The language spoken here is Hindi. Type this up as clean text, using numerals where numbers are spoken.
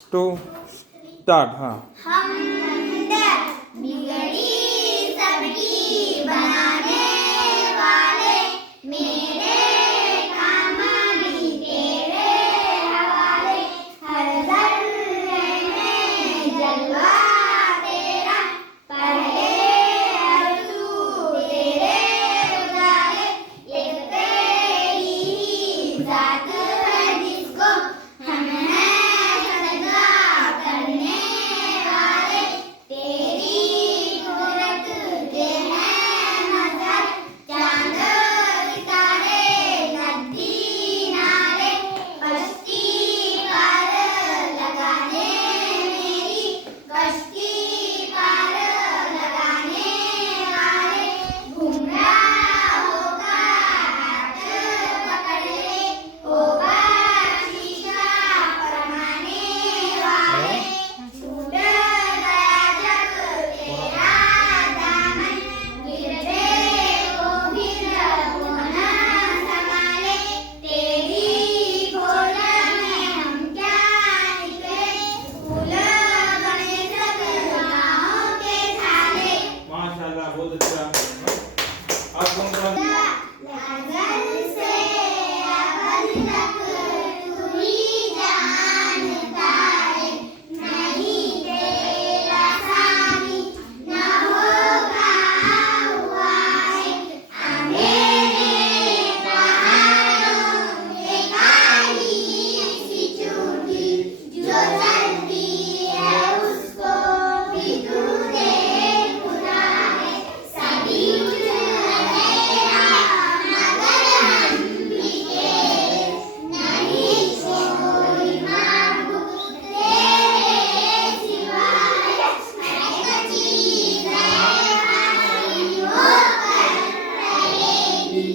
To start. हाँ, हमदर्द बिगड़ी सबकी बनाने वाले, मेरे काम भी तेरे हवाले, हर जर्रे में जलवा तेरा, पहले आरज़ू तेरे उजाले, एक तेरी ही ज़ात है जिसको हम हैं सजदा करने वाले, तेरी कुदरत के हैं मज़हर, चाँद सितारे नदी नाले, कश्ती पार लगाने मेरी, कश्ती पार लगाने वाले, गुमराहों का हाथ पकड़ ले, होगा शीशा फरमाने वाले, छूट गया जब तेरा दामन, गिरते को फिर कौन संभाले, तेरी खोज में हम क्या निकले, फूल बने सब गाँव के छाले, माशाल्लाह, बहुत अच्छा. आप कौन सा? अज़ल से अबद तक तू ही जानता है, नहीं तेरा सानी न होगा हुआ है, अंधेरे पहाड़ों में काली सी चोटी, जो चलती है उसको भी तू देख खुदा है, सभी कुछ तेरा मगर हम भी तेरे, नहीं कोई माबूद तेरे सिवा है, हर एक चीज़ है हासिल होकर रहेगी,